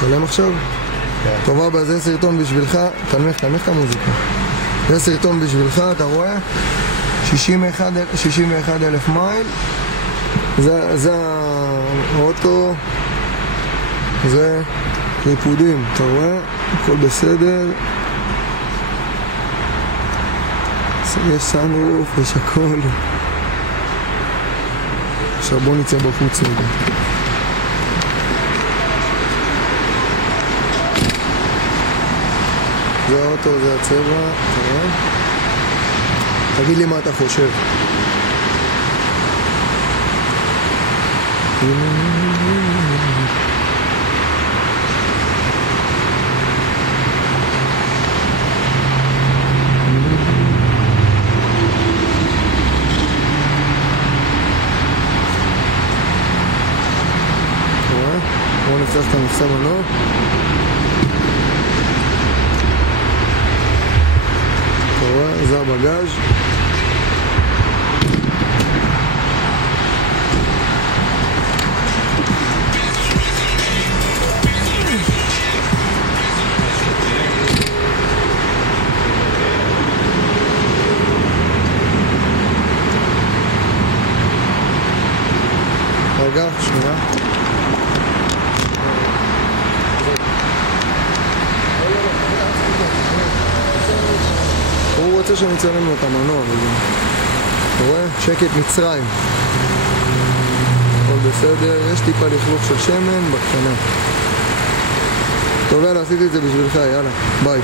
צלם עכשיו? טוב אבא, זה סרטון בשבילך, תנמיך את המוזיקה. זה סרטון בשבילך, אתה רואה? 61,000 מייל. זה האוטו. זה ריפודים, אתה רואה? הכל בסדר. יש סאנרוף, יש הכל. עכשיו בוא נצא בחוץ רגע. זה האוטו, זה הצבע, אתה רואה? תגיד לי מה אתה חושב. בואו נפתח את המכסה מנוע. אתה רואה? זה הבגאז'. רגע, שנייה. הוא רוצה שאני אצלם לו את המנוע, אתה רואה? שקט מצרים. הכל בסדר, יש טיפה לכלוך של שמן בקטנה. טוב, יאללה, עשיתי את זה בשבילך, יאללה, ביי.